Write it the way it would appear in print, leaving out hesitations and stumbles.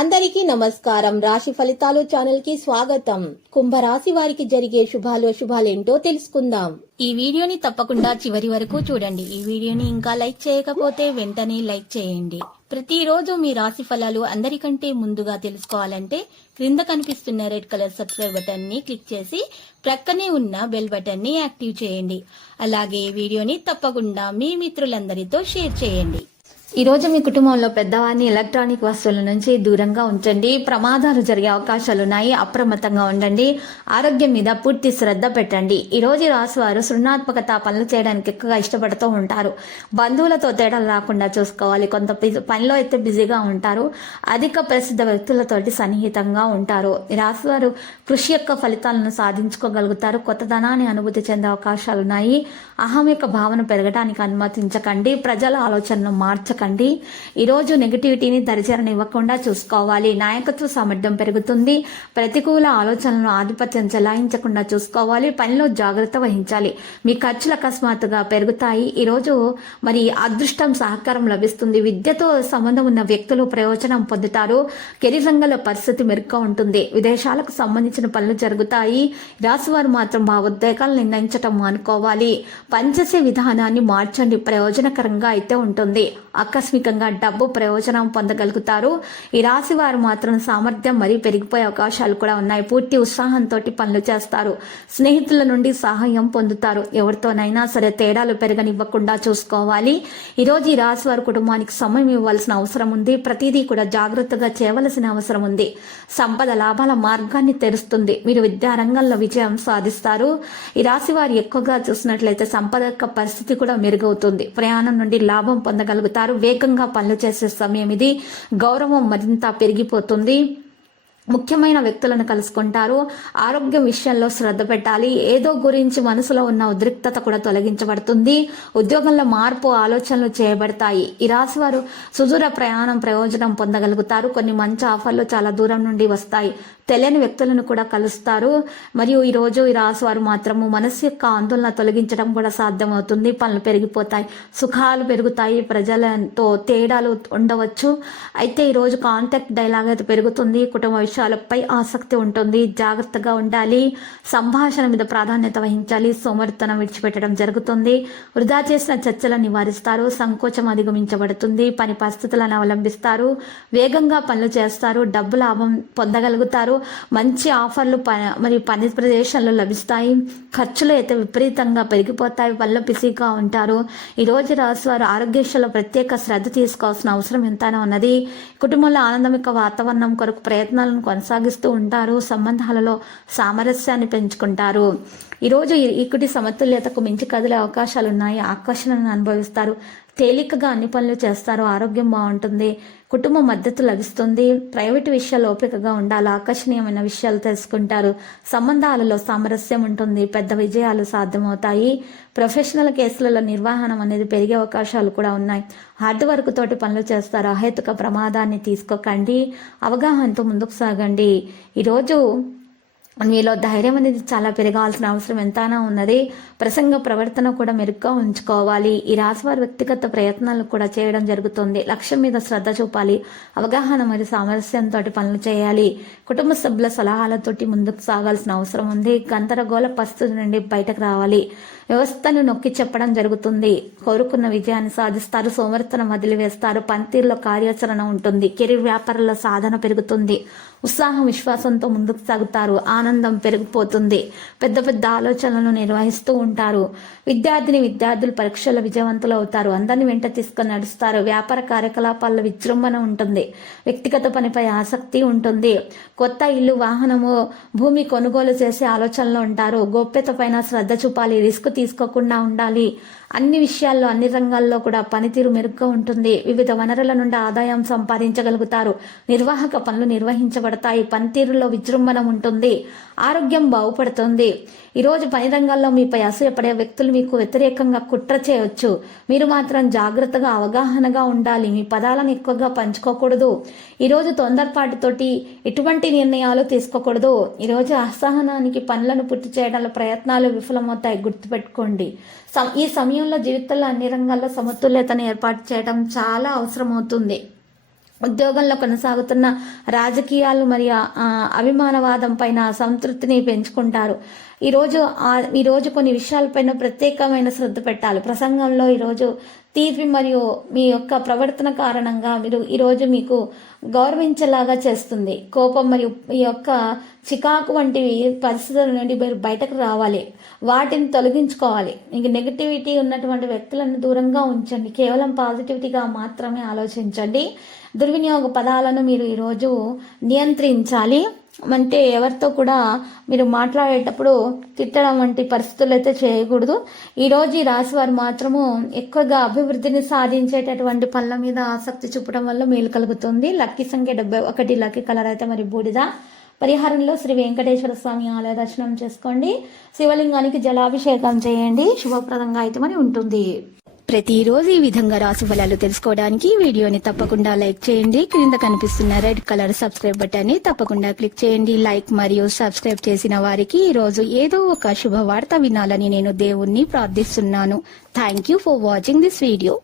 అందరికీ నమస్కారం. రాశి ఫలితాలు ఛానల్ కి స్వాగతం. కుంభరాశి వారికి జరిగే శుభాలేంటో తెలుసుకుందాం. ఈ వీడియోని తప్పకుండా చివరి వరకు చూడండి. ఈ వీడియోని ఇంకా లైక్ చేయకపోతే వెంటనే లైక్ చేయండి. ప్రతిరోజు మీ రాశి ఫలాలు అందరికంటే ముందుగా తెలుసుకోవాలంటే క్రింద కనిపిస్తున్న రెడ్ కలర్ సబ్స్క్రైబ్ బటన్ ని క్లిక్ చేసి ప్రక్కనే ఉన్న బెల్ బటన్ ని యాక్టివ్ చేయండి. అలాగే ఈ వీడియోని తప్పకుండా మీ మిత్రులందరితో షేర్ చేయండి. ఈ రోజు మీ కుటుంబంలో పెద్దవారిని ఎలక్ట్రానిక్ వస్తువుల నుంచి దూరంగా ఉంచండి. ప్రమాదాలు జరిగే అవకాశాలున్నాయి. అప్రమత్తంగా ఉండండి. ఆరోగ్యం మీద పూర్తి శ్రద్ధ పెట్టండి. ఈ రోజు రాశి వారు సృజనాత్మకత పనులు చేయడానికి ఎక్కువగా ఇష్టపడుతూ ఉంటారు. బంధువులతో తేడాలు రాకుండా చూసుకోవాలి. కొంత పనిలో అయితే బిజీగా ఉంటారు. అధిక ప్రసిద్ధ వ్యక్తులతోటి సన్నిహితంగా ఉంటారు. ఈ రాశి వారు కృషి యొక్క ఫలితాలను సాధించుకోగలుగుతారు. కొత్తదనాన్ని అనుభూతి చెందే అవకాశాలున్నాయి. అహం యొక్క భావన పెరగడానికి అనుమతించకండి. ప్రజల ఆలోచనలు మార్చకండి. ఈరోజు నెగటివిటీని దరిచేరనివ్వకుండా చూసుకోవాలి. నాయకత్వ సామర్థ్యం పెరుగుతుంది. ప్రతికూల ఆలోచనలను ఆధిపత్యం చెలాయించకుండా చూసుకోవాలి. పనిలో జాగ్రత్త వహించాలి. మీ ఖర్చులు అకస్మాత్తుగా పెరుగుతాయి. ఈరోజు అదృష్టం సహకారం లభిస్తుంది. విద్యతో సంబంధం ఉన్న వ్యక్తులు ప్రయోజనం పొందుతారు. కెరీర్ రంగంలో పరిస్థితి మెరుగ్గా ఉంటుంది. విదేశాలకు సంబంధించిన పనులు జరుగుతాయి. రాశివారు మాత్రం భావోద్వేగాలు నిర్ణయించటం మానుకోవాలి. పనిచేసే విధానాన్ని మార్చండి. ప్రయోజనకరంగా అయితే ఉంటుంది. ఆకస్మికంగా డబ్బు ప్రయోజనం పొందగలుగుతారు. ఈ రాశి వారు మాత్రం సామర్థ్యం పెరిగిపోయే అవకాశాలు కూడా ఉన్నాయి. పూర్తి ఉత్సాహంతో పనులు చేస్తారు. స్నేహితుల నుండి సహాయం పొందుతారు. ఎవరితోనైనా సరే తేడాలు పెరగనివ్వకుండా చూసుకోవాలి. ఈరోజు ఈ రాశి వారి కుటుంబానికి సమయం ఇవ్వాల్సిన అవసరం ఉంది. ప్రతిదీ కూడా జాగ్రత్తగా చేయవలసిన అవసరం ఉంది. సంపద లాభాల మార్గాన్ని తెరుస్తుంది. మీరు విద్యారంగంలో విజయం సాధిస్తారు. ఈ రాశి వారు ఎక్కువగా చూసినట్లయితే సంపద యొక్క పరిస్థితి కూడా మెరుగవుతుంది. ప్రయాణం నుండి లాభం పొందగలుగుతారు. వేగంగా పనులు చేసే సమయం ఇది. గౌరవం మరింత పెరిగిపోతుంది. ముఖ్యమైన వ్యక్తులను కలుసుకుంటారు. ఆరోగ్యం విషయంలో శ్రద్ధ పెట్టాలి. ఏదో గురించి మనసులో ఉన్న ఉద్రిక్తత కూడా తొలగించబడుతుంది. ఉద్యోగంలో మార్పు ఆలోచనలు చేయబడతాయి. ఈ రాశి వారు సుదూర ప్రయోజనం పొందగలుగుతారు. కొన్ని మంచి ఆఫర్లు చాలా దూరం నుండి వస్తాయి. తెలియని వ్యక్తులను కూడా కలుస్తారు. మరియు ఈరోజు ఈ రాశి వారు మాత్రము మనసు యొక్క ఆందోళన తొలగించడం కూడా సాధ్యమవుతుంది. పనులు పెరిగిపోతాయి. సుఖాలు పెరుగుతాయి. ప్రజలతో తేడాలు ఉండవచ్చు. అయితే ఈరోజు కాంటాక్ట్ డైలాగ్ అయితే పెరుగుతుంది. కుటుంబ విషయాలపై ఆసక్తి ఉంటుంది. జాగ్రత్తగా ఉండాలి. సంభాషణ మీద ప్రాధాన్యత వహించాలి. సోమరితనం విడిచిపెట్టడం జరుగుతుంది. వృధా చేసిన చర్చలను నివారిస్తారు. సంకోచం అధిగమించబడుతుంది. పని పరిస్థితులను అవలంబిస్తారు. వేగంగా పనులు చేస్తారు. డబ్బు లాభం పొందగలుగుతారు. మంచి ఆఫర్లు పని ప్రదేశాల్లో లభిస్తాయి. ఖర్చులు అయితే విపరీతంగా పెరిగిపోతాయి. పనులు బిజీగా ఉంటారు. ఈరోజు రాశి వారు ఆరోగ్య విషయంలో ప్రత్యేక శ్రద్ధ తీసుకోవాల్సిన అవసరం ఎంతైనా ఉన్నది. కుటుంబంలో ఆనందమిక వాతావరణం కొరకు ప్రయత్నాలను కొనసాగిస్తూ ఉంటారు. సంబంధాలలో సామరస్యాన్ని పెంచుకుంటారు. ఈరోజు ఈకుటి సమతుల్యతకు మించి కదిలే అవకాశాలు ఉన్నాయి. ఆకర్షణను అనుభవిస్తారు. తేలికగా అన్ని పనులు చేస్తారు. ఆరోగ్యం బాగుంటుంది. కుటుంబ మద్దతు లభిస్తుంది. ప్రైవేటు విషయాలు ఓపికగా ఉండాలి. ఆకర్షణీయమైన విషయాలు తెలుసుకుంటారు. సంబంధాలలో సామరస్యం ఉంటుంది. పెద్ద విజయాలు సాధ్యమవుతాయి. ప్రొఫెషనల్ కేసులలో నిర్వహణ అనేది పెరిగే అవకాశాలు కూడా ఉన్నాయి. హార్డ్ వర్క్ తోటి పనులు చేస్తారు. అహేతుక ప్రమాదాన్ని తీసుకోకండి. అవగాహనతో ముందుకు సాగండి. ఈరోజు మీలో ధైర్యం అనేది చాలా పెరగాల్సిన అవసరం ఎంతైనా ఉన్నది. ప్రసంగ ప్రవర్తన కూడా మెరుగ్గా ఉంచుకోవాలి. ఈ రాశివారి వ్యక్తిగత ప్రయత్నాలు కూడా చేయడం జరుగుతుంది. లక్ష్యం మీద శ్రద్ధ చూపాలి. అవగాహన మరియు సామరస్యంతో పనులు చేయాలి. కుటుంబ సభ్యుల సలహాలతోటి ముందుకు సాగాల్సిన అవసరం ఉంది. గందరగోళ పరిస్థితి నుండి బయటకు రావాలి. వ్యవస్థను నొక్కి చెప్పడం జరుగుతుంది. కోరుకున్న విజయాన్ని సాధిస్తారు. సోమరితనం వదిలివేస్తారు. పనితీరులో కార్యాచరణ ఉంటుంది. కెరీర్ వ్యాపారాల సాధన పెరుగుతుంది. ఉత్సాహం విశ్వాసంతో ముందుకు సాగుతారు. ఆనందం పెరిగిపోతుంది. పెద్ద పెద్ద ఆలోచనలను నిర్వహిస్తూ ఉంటారు. విద్యార్థులు పరీక్షల్లో విజయవంతులు అవుతారు. అందరిని వెంట తీసుకొని నడుస్తారు. వ్యాపార కార్యకలాపాల్లో విజృంభణ ఉంటుంది. వ్యక్తిగత పనిపై ఆసక్తి ఉంటుంది. కొత్త ఇల్లు, వాహనము, భూమి కొనుగోలు చేసే ఆలోచనలో ఉంటారు. గోప్యత పైన శ్రద్ధ చూపాలి. రిస్క్ తీసుకోకుండా ఉండాలి. అన్ని విషయాల్లో అన్ని రంగాల్లో కూడా పనితీరు మెరుగ్గా ఉంటుంది. వివిధ వనరుల నుండి ఆదాయం సంపాదించగలుగుతారు. నిర్వాహక పనులు నిర్వహించబడతాయి. పనితీరులో విజృంభణ ఉంటుంది. ఆరోగ్యం బాగుపడుతుంది. ఈరోజు పని రంగాల్లో మీపై అసూయపడే వ్యక్తులు మీకు వ్యతిరేకంగా కుట్ర చేయవచ్చు. మీరు మాత్రం జాగ్రత్తగా అవగాహనగా ఉండాలి. మీ పదాలను ఎక్కువగా పంచుకోకూడదు. ఈరోజు తొందరపాటుతోటి ఎటువంటి నిర్ణయాలు తీసుకోకూడదు. ఈరోజు అసహనానికి పనులను పూర్తి చేయడంలో ప్రయత్నాలు విఫలమవుతాయి. గుర్తుపెట్టుకోండి. ఈ సమయంలో జీవితంలో అన్ని రంగాల్లో సమతుల్యతను ఏర్పాటు చేయడం చాలా అవసరం అవుతుంది. ఉద్యోగంలో కొనసాగుతున్న రాజకీయాలు మరియు అభిమానవాదం పైన సంతృప్తిని పెంచుకుంటారు. ఈ రోజు కొన్ని విషయాలపైన ప్రత్యేకమైన శ్రద్ధ పెట్టాలి. ప్రసంగంలో ఈరోజు తీర్పు మరియు మీ యొక్క ప్రవర్తన కారణంగా ఈరోజు మీకు గౌరవించేలాగా చేస్తుంది. కోపం మరియు ఈ యొక్క చికాకు వంటివి పరిస్థితుల నుండి మీరు బయటకు రావాలి, వాటిని తొలగించుకోవాలి. ఇంక నెగిటివిటీ ఉన్నటువంటి వ్యక్తులను దూరంగా ఉంచండి, కేవలం పాజిటివిటీగా మాత్రమే ఆలోచించండి. దుర్వినియోగ పదాలను మీరు ఈరోజు నియంత్రించాలి. అంటే ఎవరితో కూడా మీరు మాట్లాడేటప్పుడు తిట్టడం వంటి పరిస్థితులు అయితే చేయకూడదు. ఈరోజు ఈ రాశి వారు మాత్రము ఎక్కువగా అభివృద్ధిని సాధించేటటువంటి పనుల మీద ఆసక్తి చూపడం వల్ల మేలు కలుగుతుంది. లక్కీ సంఖ్య 71, లక్కీ కలర్ అయితే మరి బూడిద. పరిహారంలో శ్రీ వెంకటేశ్వర స్వామి ఆలయ దర్శనం చేసుకోండి, శివలింగానికి జలాభిషేకం చేయండి, శుభప్రదంగా అయితే మరి ఉంటుంది. ప్రతిరోజు ఈ విధంగా రాశి ఫలాలు తెలుసుకోవడానికి వీడియోని తప్పకుండా లైక్ చేయండి. క్రింద కనిపిస్తున్న రెడ్ కలర్ సబ్స్క్రైబ్ బటన్ ని తప్పకుండా క్లిక్ చేయండి. లైక్ మరియు సబ్స్క్రైబ్ చేసిన వారికి ఈ రోజు ఏదో ఒక శుభవార్త వినాలని నేను దేవుణ్ణి ప్రార్థిస్తున్నాను. Thank you for watching this video.